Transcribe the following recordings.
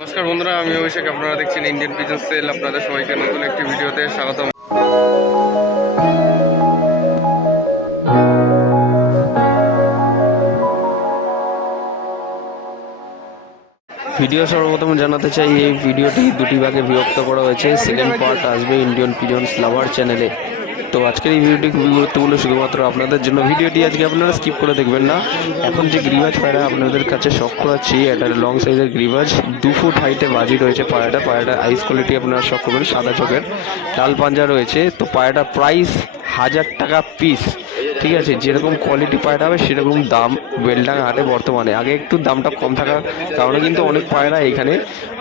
নমস্কার বন্ধুরা, আমি অভিষেক। আপনারা দেখছেন ইন্ডিয়ান পিজন সেল। আপনাদের সবাইকে নতুন একটি ভিডিওতে স্বাগতম। ভিডিও সর্বপ্রথম জানাতে চাই, এই ভিডিওটি দুটি ভাগে বিভক্ত করা হয়েছে। সেকেন্ড পার্ট আসবে ইন্ডিয়ান পিজন্স লাভার চ্যানেলে। তো আজকের এই ভিডিওটি খুবই গুরুত্বপূর্ণ শুধুমাত্র আপনাদের জন্য। ভিডিওটি আজকে আপনারা স্কিপ করে দেখবেন না। এখন যে গ্রিবাজ পায়রা আপনাদের কাছে শখ করাচ্ছি, এটা লং সাইজের গ্রিবাজ, 2 ফুট হাইটে বাজি রয়েছে পায়রাটা আইস কোয়ালিটি আপনারা শখ করবেন, সাদা চোখের, লাল পাঞ্জা রয়েছে। তো পায়রাটা প্রাইস 1000 টাকা পিস। ঠিক আছে, যেরকম কোয়ালিটি পায়রা হবে সেরকম দাম বেলডাঙ্গা হাটে বর্তমানে। আগে একটু দামটা কম থাকার কারণে কিন্তু অনেক পায়রা এখানে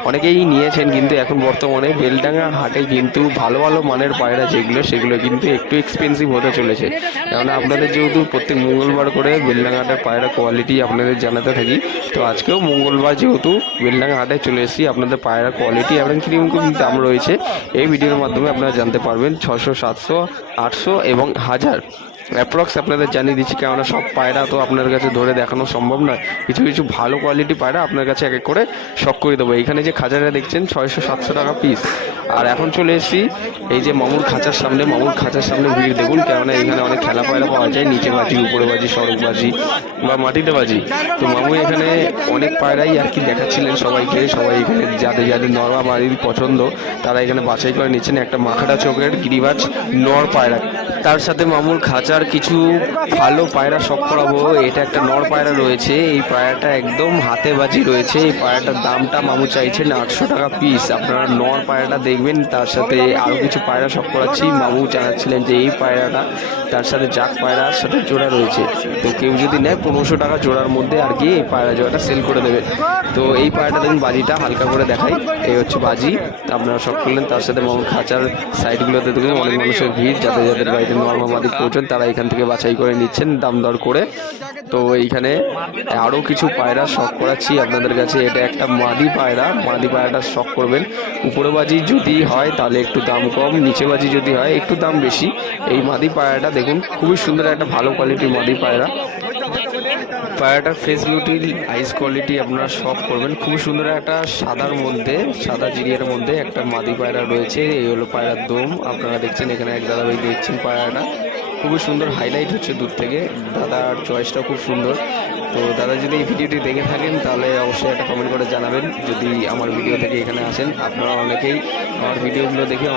অনেকেই নিয়েছেন, কিন্তু এখন বর্তমানে বেলডাঙ্গা হাটে কিন্তু ভালো ভালো মানের পায়রা সেগুলো কিন্তু একটু এক্সপেন্সিভ হতে চলেছে। কেননা আপনাদের যেহেতু প্রত্যেক মঙ্গলবার করে বেলডাঙ্গা হাটের পায়রা কোয়ালিটি আপনাদের জানাতে থাকি, তো আজকেও মঙ্গলবার যেহেতু বেলডাঙ্গা হাটে চলে এসেছি, আপনাদের পায়রা কোয়ালিটি এবং কীরকম দাম রয়েছে এই ভিডিওর মাধ্যমে আপনারা জানতে পারবেন। 600, 700, 800 এবং 1000 অ্যাপ্রক্স আপনাদের জানিয়ে দিচ্ছি, কেননা সব পায়রা তো আপনার কাছে ধরে দেখানো সম্ভব নয়। কিছু কিছু ভালো কোয়ালিটি পায়রা আপনার কাছে এক এক করে শখ করে দেবো। এইখানে যে খাঁচাটা দেখছেন 600-700 টাকা পিস। আর এখন চলে এসেছি এই যে মামুর খাঁচার সামনে ভিড় দেখুন, কেননা এখানে অনেক খেলা পায়রা পাওয়া যায়, নিচে বাজি, উপরে বাজি, সড়ক বাজি বা মাটিতে বাজি। তো মামু এখানে অনেক পায়রাই আর কি দেখাচ্ছিলেন সবাইকে। সবাই এখানে যাদের নরমা বাড়ির পছন্দ তারা এখানে বাছাই করে নিচ্ছেন। একটা মাখাটা চোখের গিরিবাজ নর পায়রা, তার সাথে মামুর খাঁচার কিছু ভালো পায়রা শখ করাবো। এটা একটা নর পায়রা রয়েছে, এই পায়রাটা একদম হাতে বাজি রয়েছে। এই পায়রাটার দামটা মামু চাইছেন 800 টাকা পিস। আপনারা নর পায়রাটা দেখবেন, তার সাথে আরও কিছু পায়রা শখ করাচ্ছি। মামু জানাচ্ছিলেন যে এই পায়রাটা তার সাথে জাক পায়রার সাথে জোড়া রয়েছে, তো কেউ যদি নেয় 1500 টাকা জোড়ার মধ্যে আর কি এই পায়রা জোড়াটা সেল করে দেবেন। তো এই পায়রাটা দেখুন, বাজিটা হালকা করে দেখাই, এই হচ্ছে বাজি। আপনারা শখ করলেন। তার সাথে মামুর খাঁচার সাইডগুলোতে দেখুন অনেক মানুষের ভিড়, যাদের বাড়িতে নর্মাদি প্রয়োজন তারা এখান থেকে বাছাই করে নিচ্ছেন দাম দর করে। তো এইখানে আরও কিছু পায়রা শখ করাচ্ছি আপনাদের কাছে। এটা একটা মাদি পায়রাটা শখ করবেন। উপরে বাজি যদি হয় তাহলে একটু দাম কম, নিচে বাজি যদি হয় একটু দাম বেশি। এই মাদি পায়রাটা দেখুন, খুবই সুন্দর একটা ভালো কোয়ালিটির মাদি পায়রাটার ফেস বিউটি, আইস কোয়ালিটি আপনারা শখ করবেন। খুবই সুন্দর একটা সাদা জিরিয়ার মধ্যে একটা মাদি পায়রা রয়েছে। এই হলো পায়রার দম। আপনারা দেখছেন এখানে এক দাদাভাই দেখছেন পায়রাটা, খুবই সুন্দর হাইলাইট হচ্ছে দূর থেকে। দাদার চয়েসটা খুব সুন্দর। তো দাদা যদি এই ভিডিওটি দেখে থাকেন তাহলে অবশ্যই একটা কমেন্ট করে জানাবেন। যদি আমার ভিডিও থেকে এখানে আসেন, আপনারা অনেকেই আমার ভিডিওগুলো দেখে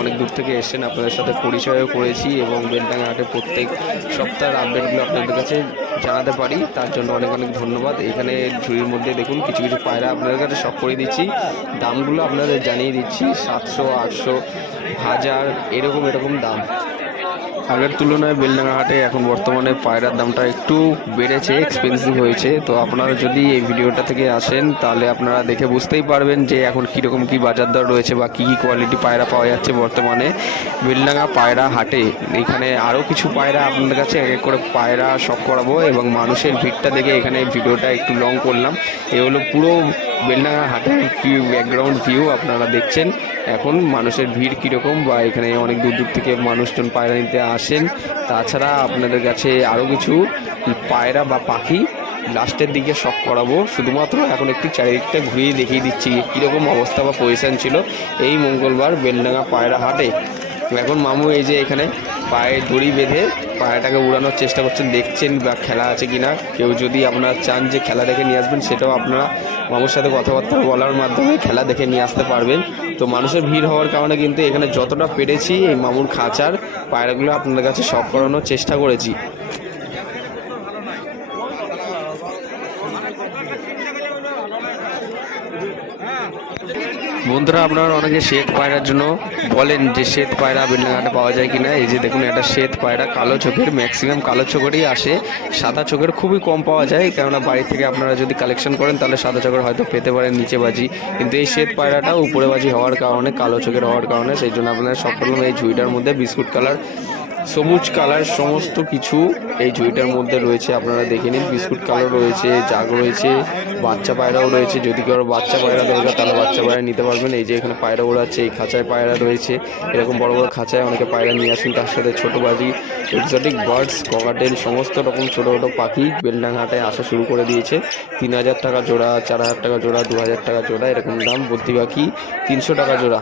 অনেক দূর থেকে এসেছেন, আপনাদের সাথে পরিচয়ও করেছি এবং বেলডাঙ্গা হাটে প্রত্যেক সপ্তাহের আপডেটগুলো আপনাদের কাছে জানাতে পারি, তার জন্য অনেক ধন্যবাদ। এখানে ঝুড়ির মধ্যে দেখুন কিছু পায়রা আপনাদের কাছে শখ করে দিচ্ছি, দামগুলো আপনাদের জানিয়ে দিচ্ছি। 700, 800, 1000 এরকম দাম। আগের তুলনায় বেলডাঙ্গা হাটে এখন বর্তমানে পায়রার দামটা একটু বেড়েছে, এক্সপেন্সিভ হয়েছে। তো আপনারা যদি এই ভিডিওটা থেকে আসেন তাহলে আপনারা দেখে বুঝতেই পারবেন যে এখন কীরকম কী বাজার দর রয়েছে বা কী কোয়ালিটি পায়রা পাওয়া যাচ্ছে বর্তমানে বেলডাঙ্গা পায়রা হাটে। এখানে আরও কিছু পায়রা আপনাদের কাছে এক এক করে পায়রা শখ করাবো এবং মানুষের ভিড়টা দেখে এখানে ভিডিওটা একটু লং করলাম। এ হলো পুরো বেলডাঙ্গা হাটের ব্যাকগ্রাউন্ড ভিউ আপনারা দেখছেন। এখন মানুষের ভিড় কীরকম বা এখানে অনেক দূর থেকে মানুষজন পায়রা নিতে আসেন। তাছাড়া আপনাদের কাছে আরও কিছু পায়রা বা পাখি লাস্টের দিকে শখ করাবো। শুধুমাত্র এখন একটু চারিদিকটা ঘুরিয়ে দেখিয়ে দিচ্ছি কীরকম অবস্থা বা পজিশান ছিল এই মঙ্গলবার বেলডাঙ্গা পায়রা হাটে। এখন মামু এই যে এখানে পায়ে দড়ি বেঁধে পায়রাটাকে উড়ানোর চেষ্টা করছেন, দেখছেন বা খেলা আছে কিনা। কেউ যদি আপনারা চান যে খেলা দেখে নিয়ে আসবেন, সেটাও আপনারা মামুর সাথে কথাবার্তা বলার মাধ্যমে খেলা দেখে নিয়ে আসতে পারবেন। তো মানুষের ভিড় হওয়ার কারণে কিন্তু এখানে যতটা পেরেছি এই মামুর খাঁচার পায়রাগুলো আপনাদের কাছে শখ করানোর চেষ্টা করেছি। বন্ধুরা, আপনারা অনেকে শ্বেত পায়রার জন্য বলেন যে শ্বেত পায়রা বেলডাঙ্গাতে পাওয়া যায় কিনা। এই যে দেখুন একটা শ্বেত পায়রা, কালো চোখের, ম্যাক্সিমাম কালো চোখেরই আসে, সাদা চোখের খুবই কম পাওয়া যায়। কেননা বাড়ি থেকে আপনারা যদি কালেকশন করেন তাহলে সাদা চোখের হয়তো পেতে পারেন নিচে বাজি, কিন্তু এই শ্বেত পায়রাটা উপরে বাজি হওয়ার কারণে, কালো চোখের হওয়ার কারণে, সেই জন্য আপনারা সব করলাম এই ঝুড়িটার মধ্যে বিস্কুট কালার সবুজ কালার সমস্ত কিছু এই ঝুড়িটার মধ্যে রয়েছে। আপনারা দেখে নিন, বিস্কুট কালার রয়েছে, জাগ রয়েছে, বাচ্চা পায়রাও রয়েছে। যদি কারো বাচ্চা পায়রা দরকার তাহলে বাচ্চা পায়রা নিতে পারবেন। এই যে এখানে পায়রা ওড়াচ্ছে, এই খাঁচায় পায়রা রয়েছে। এরকম বড় বড় খাঁচায় অনেকে পায়রা নিয়ে আসেন, তার সাথে ছোটো বাজি, এক্সোটিক বার্ডস, ককাটেল, সমস্ত রকম ছোটো ছোটো পাখি বেলডাঙ্গা হাটে আসা শুরু করে দিয়েছে। 3000 টাকা জোড়া, 4000 টাকা জোড়া, 2000 টাকা জোড়া, এরকম দাম। বুদ্ধি পাখি 300 টাকা জোড়া।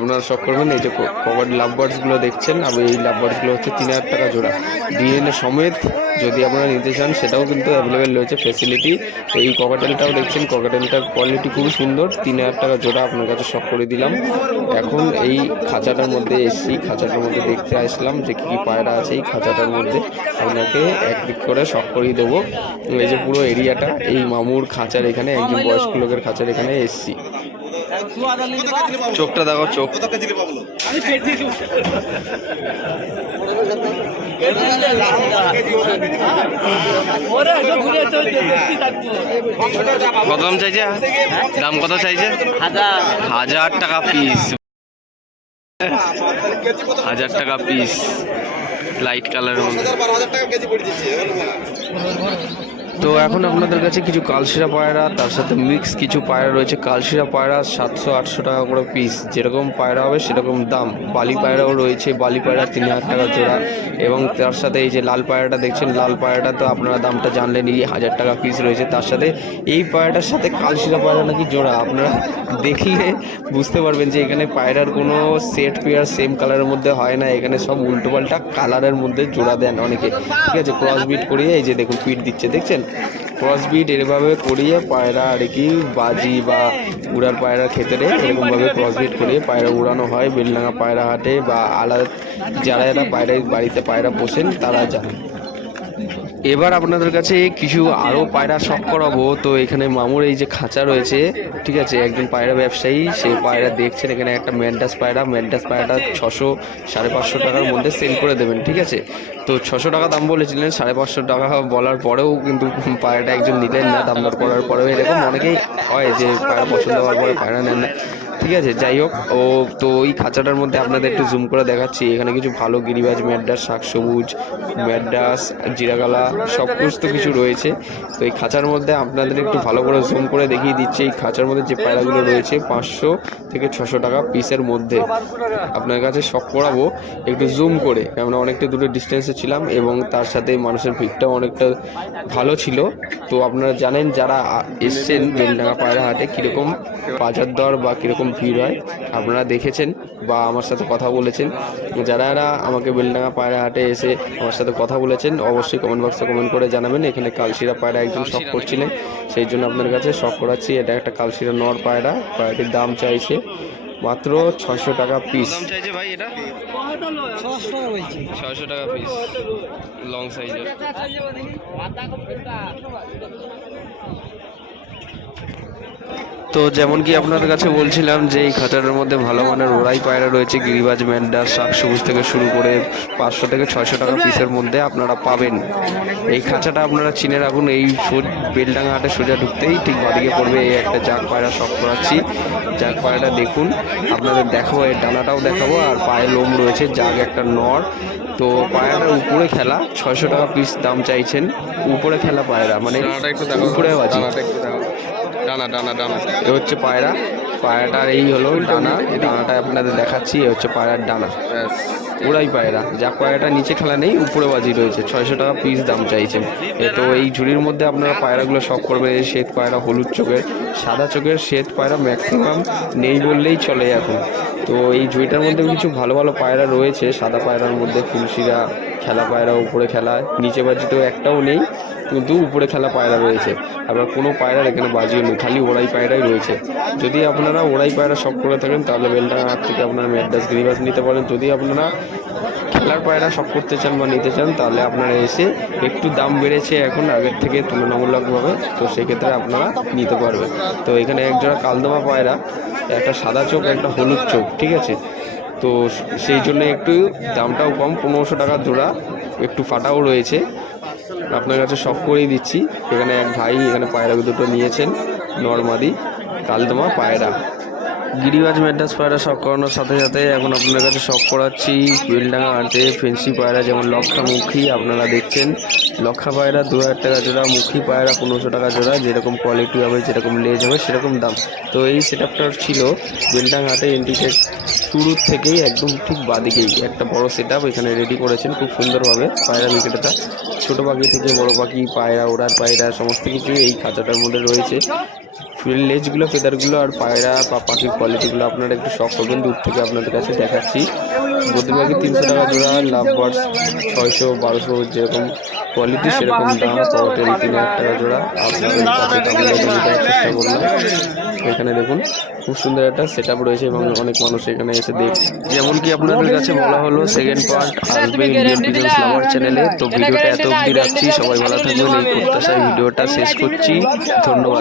আপনারা শখ করবেন। এই যে ককাট লাভ বার্ডসগুলো দেখছেন, আর এই লাভ বার্ডসগুলো হচ্ছে 3000 টাকা জোড়া, ডিএনএ সমেত। যদি আপনারা নিতে চান সেটাও কিন্তু অ্যাভেলেবেল রয়েছে ফ্যাসিলিটি। এই ককাটেলটাও দেখছেন, ককাটেলটার কোয়ালিটি খুবই সুন্দর। 3000 টাকা জোড়া আপনার কাছে শখ করে দিলাম। এখন এই খাঁচাটার মধ্যে এসছি, খাঁচাটার মধ্যে দেখতে আসলাম যে কী কী পায়রা আছে এই খাঁচাটার মধ্যে। আপনাকে এক দিক করে শখ করিয়ে দেবো। এই যে পুরো এরিয়াটা এই মামুর খাঁচার এখানে, একজন বয়স্ক লোকের খাঁচার এখানে এসছি। চোখটা দেখো, চোখ কত দাম চাইছে? দাম কত চাইছে? 1000 টাকা পিস। 1000 টাকা পিস লাইট কালারের মধ্যে। তো এখন আপনাদের কাছে কিছু কালশিরা পায়রা, তার সাথে মিক্স কিছু পায়রা রয়েছে। কালশিরা পায়রা 700-800 টাকা করে পিস, যেরকম পায়রা হবে সেরকম দাম। বালি পায়রাও রয়েছে, বালি পায়রা 3000 টাকা জোড়া। এবং তার সাথে এই যে লাল পায়রাটা দেখছেন, লাল পায়রাটা তো আপনারা দামটা জানলেনই, 1000 টাকা পিস রয়েছে। তার সাথে এই পায়রাটার সাথে কালশিরা পায়রা নাকি জোড়া। আপনারা দেখলে বুঝতে পারবেন যে এখানে পায়রার কোনো সেট পেয়ার সেম কালারের মধ্যে হয় না, এখানে সব উল্টোপাল্টা কালারের মধ্যে জোড়া দেন অনেকে। ঠিক আছে, ক্রস বিট করিয়ে এই যে দেখুন পিট দিচ্ছে, দেখছেন ক্রস বিট এরভাবে করিয়ে পায়রা আর কি বাজি বা উড়ার পায়রার ক্ষেত্রে এরকমভাবে ক্রস বিট করিয়ে পায়রা উড়ানো হয় বেলডাঙ্গা পায়রা হাটে, বা আলাদা যারা পায়রা বাড়িতে পায়রা পোষেন তারা জানেন। এবার আপনাদের কাছে কিছু আরও পায়রা শখ করাবো। তো এখানে মামুর এই যে খাঁচা রয়েছে, ঠিক আছে, একজন পায়রা ব্যবসায়ী সেই পায়রা দেখছেন। এখানে একটা ম্যাড্রাস পায়রা, ম্যাড্রাস পায়রাটা 600-550 টাকার মধ্যে সেল করে দেবেন। ঠিক আছে, তো 600 টাকা দাম বলেছিলেন, 550 টাকা বলার পরেও কিন্তু পায়রাটা একজন নিলেন না। দাম দর করার পরেও এরকম অনেকেই হয় যে পায়রা পছন্দ হওয়ার পরে পায়রা নেন না। ঠিক আছে, যাই হোক, তো ওই খাঁচাটার মধ্যে আপনাদের একটু জুম করে দেখাচ্ছি। এখানে কিছু ভালো গিরিবাজ, ম্যাড্রাস, শাক সবুজ, ম্যাড্রাস, জিরাগালা সব কিছু রয়েছে। তো এই খাঁচার মধ্যে আপনাদের একটু ভালো করে জুম করে দেখিয়ে দিচ্ছি। এই খাঁচার মধ্যে যে পায়রাগুলো রয়েছে 500 থেকে 600 টাকা পিসের মধ্যে। আপনার কাছে শখ করাবো একটু জুম করে, আমরা অনেকটা দূরে ডিস্টেন্সে ছিলাম এবং তার সাথে মানুষের ভিড়টাও অনেকটা ভালো ছিল। তো আপনারা জানেন যারা এসছেন বেলডাঙ্গা পায়রা হাটে কীরকম বাজার দর বা কীরকম ভিড় হয়, আপনারা দেখেছেন বা আমার সাথে কথা বলেছেন। যারা আমাকে বেলডাঙ্গা পায়রা হাটে এসে আমার সাথে কথা বলেছেন অবশ্যই কমেন্ট বক্সে কমেন্ট করে জানাবেন। এখানে কালশিরা পায়রা একজন শখ করছিলেন, সেই জন্য আপনার কাছে শখ করাচ্ছি। এটা একটা কালশিরা নর পায়রা, পায়রাটির দাম চাইছে মাত্র 600 টাকা পিস। দাম চাইছে ভাই এটা 600 টাকা পিস, লং সাইজের। তো যেমন কি আপনাদের কাছে বলছিলাম যে এই খাঁচাটার মধ্যে ভালো মানের ওড়াই পায়রা রয়েছে, গিরিবাজ, ম্যান্ডার, শাক সবুজ থেকে শুরু করে 500 থেকে 600 টাকা পিসের মধ্যে আপনারা পাবেন। এই খাঁচাটা আপনারা চিনে রাখুন। এই বেলডাঙ্গা হাটে সোজা ঢুকতেই ঠিক বাদিকে পড়বে এই একটা জাগ পায়রা শখ করাচ্ছি। জাগ পায়রাটা দেখুন, আপনাদের দেখাবো, এর ডানাটাও দেখাবো, আর পায়ে লোম রয়েছে। জাগ একটা নর। তো পায়রাটার উপরে খেলা 600 টাকা পিস দাম চাইছেন। উপরে খেলা পায়রা মানে উপরে আছে, ডানা ডানা ডানা এ হচ্ছে পায়রা। পায়রাটার এই হলো ডানা, এই ডানাটা আপনাদের দেখাচ্ছি। এ হচ্ছে পায়রার ডানা, ওরাই পায়রা। যা পায়রাটা নিচে খেলা নেই, উপরে বাজি রয়েছে। 600 টাকা পিস দাম চাইছেন। তো এই ঝুড়ির মধ্যে আপনারা পায়রাগুলো শখ করবেন। এই শ্বেত পায়রা, হলুদ চোখের, সাদা চোখের শ্বেত পায়রা ম্যাক্সিমাম নেই বললেই চলে এখন। তো এই ঝুড়িটার মধ্যে কিছু ভালো ভালো পায়রা রয়েছে। সাদা পায়রার মধ্যে ফুলশিরা, খেলা পায়রা, উপরে খেলা, নিচে বাজিতেও একটাও নেই, কিন্তু উপরে খেলা পায়রা রয়েছে। আবার কোনো পায়রার এখানে বাজিও নেই, খালি ওড়াই পায়রাই রয়েছে। যদি আপনারা ওড়াই পায়রা শখ করে থাকেন তাহলে বেলডাঙ্গা হাট থেকে আপনারা ম্যাড্রাস, গিরিবাজ নিতে পারেন। যদি আপনারা খেলার পায়রা শখ করতে চান বা নিতে চান তাহলে আপনারা এসে, একটু দাম বেড়েছে এখন আগের থেকে তুলনামূলকভাবে, তো সেক্ষেত্রে আপনারা নিতে পারবেন। তো এখানে একজোড়া কালদমা পায়রা, একটা সাদা চোখ, একটা হলুদ চোখ, ঠিক আছে। তো সেই জন্য একটু দামটাও কম, 1500 টাকা জোড়া, একটু ফাটাও রয়েছে। আপনার কাছে শখ করেই দিচ্ছি। এখানে এক ভাই এখানে পায়রা দুটো নিয়েছেন, নরমাদি কালদমা পায়রা। গিরিবাজ ম্যাড্রাস পায়রা শখ করানোর সাথে সাথে এখন আপনার কাছে শখ করাচ্ছি বেলডাঙ্গা হাটে ফেন্সি পায়রা, যেমন লক্ষামুখী আপনারা দেখছেন। লক্ষা পায়রা 2000 টাকা জোড়া, মুখী পায়রা 1500 টাকা জোড়া। যেরকম কোয়ালিটি হবে, যেরকম লেজ হবে, সেরকম দাম। তো এই সেট আপটা ছিল বেলডাঙ্গা হাটে এন্ট্রিতে শুরুর থেকেই একদম ঠিক বাদিকেই একটা বড় সেট আপ এখানে রেডি করেছেন খুব সুন্দরভাবে পায়রা বিক্রেতা। ছোটো পাখি থেকে বড় পাখি, পায়রা, ওড়ার পায়রা, সমস্ত কিছু এই খাঁচাটার মধ্যে রয়েছে। লেজগুলো, ফেদারগুলো আর পায়রা বা পাখির কোয়ালিটিগুলো আপনারা একটু শখ করবেন। দূর থেকে আপনাদের কাছে দেখাচ্ছি। গতি পাখি 300 টাকা জোড়া, লাভ বার্ডস 600, 1200, যেরকম কোয়ালিটি সেরকম দাম। পকেটের 3000 টাকা জোড়া। আপনাদের কাছে দেওয়ার চেষ্টা করলাম। এখানে দেখুন খুব সুন্দর একটা সেট আপ রয়েছে এবং অনেক মানুষ এখানে এসে দেখছে। যেমন কি আপনাদের কাছে বলা হলো, সেকেন্ড পার্ট আসবে ইন্ডিয়ান পিজন্স লাভার চ্যানেলে। তো ভিডিওটা এত অবধি রাখছি, সবাই ভালো থাকবেন এই প্রত্যাশায় ভিডিওটা শেষ করছি। ধন্যবাদ।